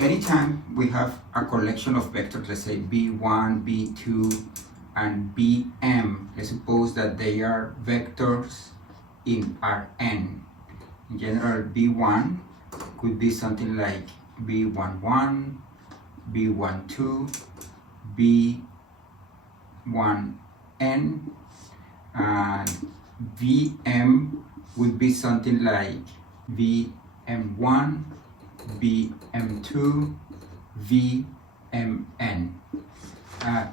anytime we have a collection of vectors, let's say b1, b2, and bm, let's suppose that they are vectors in Rn. In general, b1 could be something like b11, b12, b1n, and vm would be something like vm1, vm2, vmn.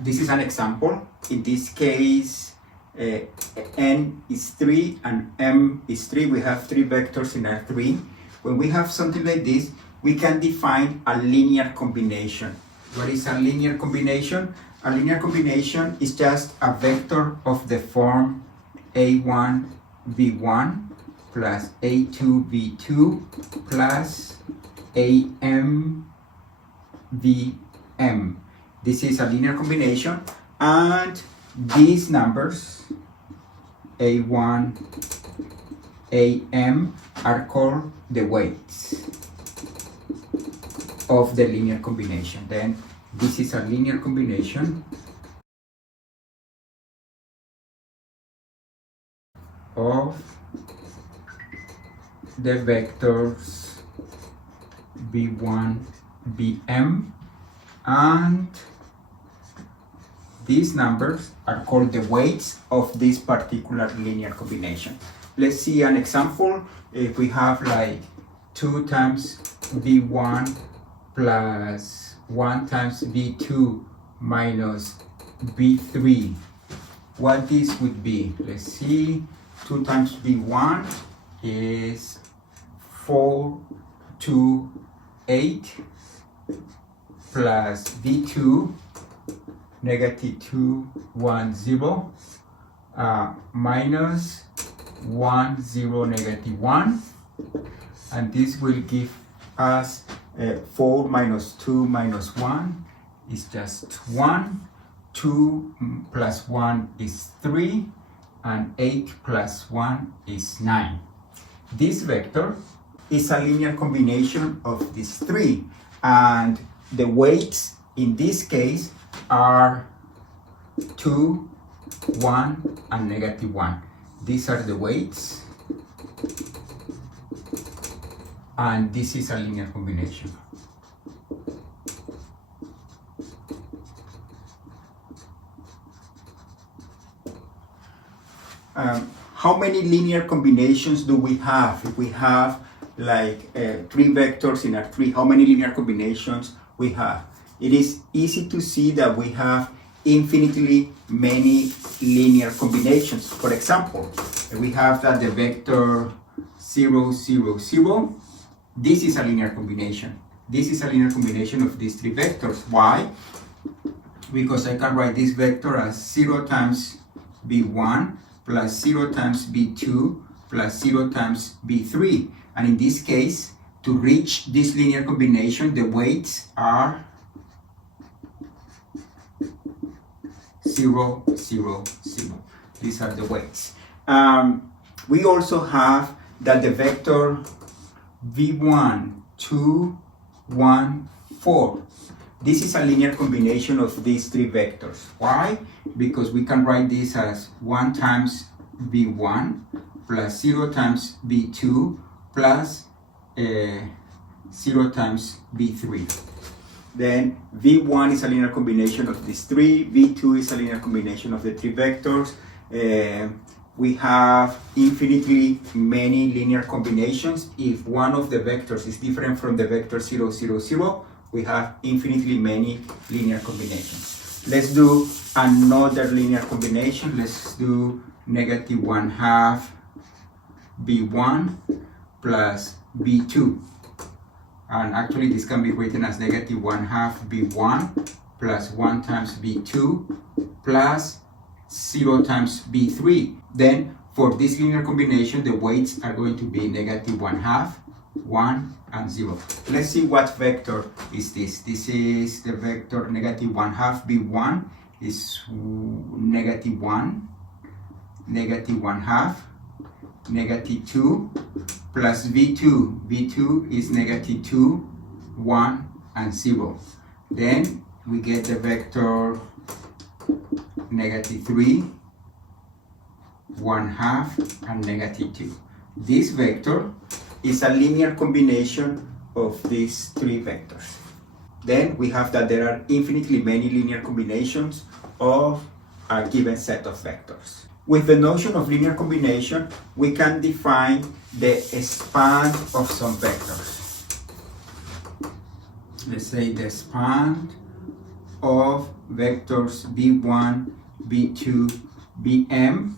This is an example. In this case, n is 3 and m is 3. We have 3 vectors in R3. When we have something like this, we can define a linear combination. What is a linear combination? A linear combination is just a vector of the form a1 v1 plus a2 v2 plus am vm. This is a linear combination, and these numbers a1 am are called the weights of the linear combination. Then this is a linear combination of the vectors b1, bm, and these numbers are called the weights of this particular linear combination. Let's see an example. If we have like 2 times v1 plus 1 times v2 minus v3, what this would be. Let's see. 2 times v1 is 4, 2, 8 plus v2 negative 2, 1, 0 minus 1, 0, negative 1, and this will give us 4 minus 2 minus 1 is just 1, 2 plus 1 is 3, and 8 plus 1 is 9. This vector is a linear combination of these 3, and the weights in this case are 2, 1, and negative 1. These are the weights, and this is a linear combination. How many linear combinations do we have? If we have like 3 vectors in R3, how many linear combinations we have? It is easy to see that we have infinitely many linear combinations. For example, we have that the vector 0, 0, 0. This is a linear combination. This is a linear combination of these 3 vectors. Why? Because I can write this vector as 0 times b1 plus 0 times b2 plus 0 times b3. And in this case, to reach this linear combination, the weights are 0, 0, 0. These are the weights. We also have that the vector v1, 2, 1, 4. This is a linear combination of these 3 vectors. Why? Because we can write this as 1 times v1 plus 0 times v2 plus 0 times v3. Then v1 is a linear combination of these 3, v2 is a linear combination of the 3 vectors. We have infinitely many linear combinations. If one of the vectors is different from the vector 0, 0, 0, we have infinitely many linear combinations. Let's do another linear combination. Let's do negative 1/2 b1 plus b2. And actually this can be written as negative 1/2 b1 plus 1 times b2 plus 0 times b3. Then for this linear combination, the weights are going to be negative 1/2, 1, and 0. Let's see what vector is this. This is the vector negative 1/2 b1 is negative 1, negative 1/2, negative 2 plus v2. v2 is negative 2, 1, and 0. Then we get the vector -3, 1/2, and -2. This vector is a linear combination of these three vectors. Then we have that there are infinitely many linear combinations of a given set of vectors. With the notion of linear combination, we can define the span of some vectors. Let's say the span of vectors v1, v2, vm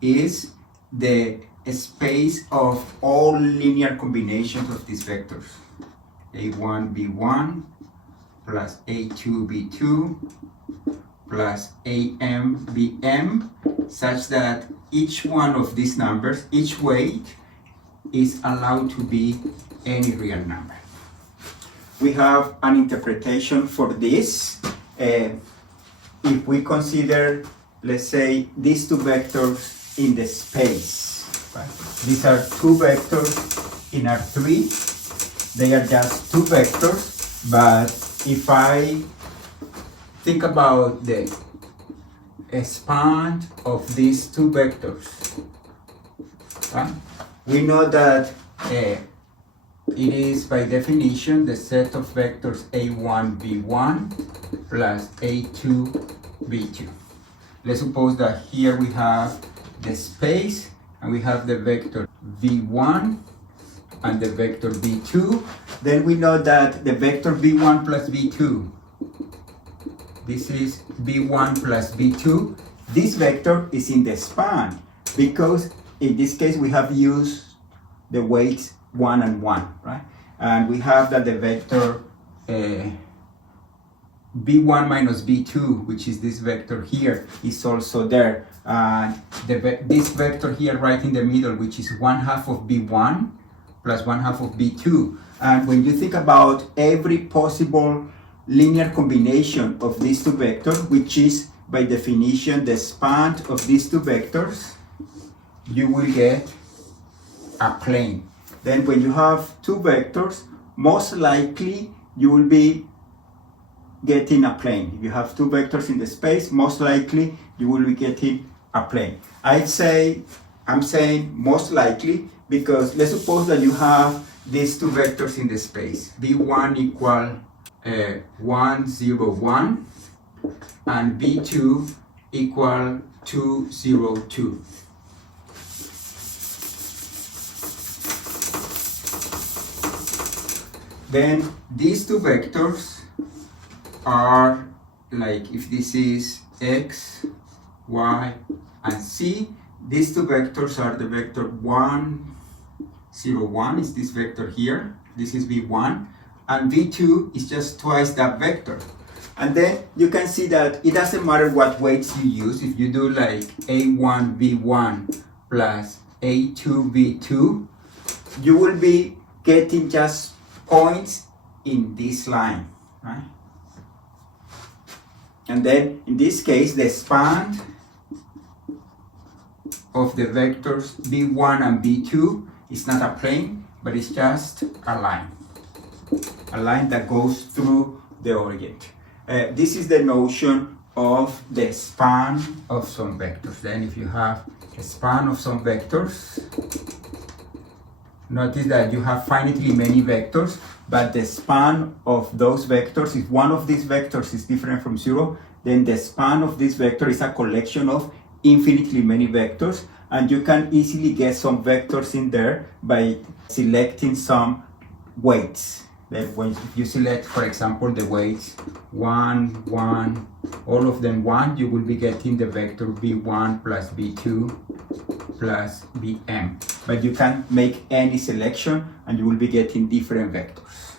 is the space of all linear combinations of these vectors. a1, v1 plus a2, v2 plus am, vm, such that each one of these numbers, each weight, is allowed to be any real number. We have an interpretation for this. If we consider, let's say, these two vectors in the space. Right? These are two vectors in R3. They are just two vectors, but if I think about the span of these two vectors, right? We know that it is by definition the set of vectors a1, v1 plus a2, v2. Let's suppose that here we have the space and we have the vector v1 and the vector v2. Then we know that the vector v1 plus v2, this is v1 plus v2. This vector is in the span because in this case we have used the weights 1 and 1, right? And we have that the vector v1 minus v2, which is this vector here, is also there. This vector here right in the middle, which is 1/2 of v1 plus 1/2 of v2. And when you think about every possible linear combination of these two vectors, which is by definition the span of these two vectors, you will get a plane. Then when you have two vectors, most likely you will be getting a plane. If you have two vectors in the space, most likely you will be getting a plane. I'm saying most likely because let's suppose that you have these two vectors in the space. v1 equal 1, 0, 1 and v2 equal 2, 0, 2. Then these two vectors are like, if this is x, y, and z, these two vectors are the vector 1, 0, 1 is this vector here, this is v1, and v2 is just twice that vector. And then you can see that it doesn't matter what weights you use. If you do like a1 v1 plus a2 v2, you will be getting just points in this line, right? And then in this case, the span of the vectors v1 and v2 is not a plane, but it's just a line that goes through the origin. This is the notion of the span of some vectors. Then if you have a span of some vectors, notice that you have finitely many vectors, but the span of those vectors, if one of these vectors is different from 0, then the span of this vector is a collection of infinitely many vectors, and you can easily get some vectors in there by selecting some weights. Then when you select, for example, the weights 1, 1, all of them 1, you will be getting the vector v1 plus v2 plus vm. But you can make any selection and you will be getting different vectors.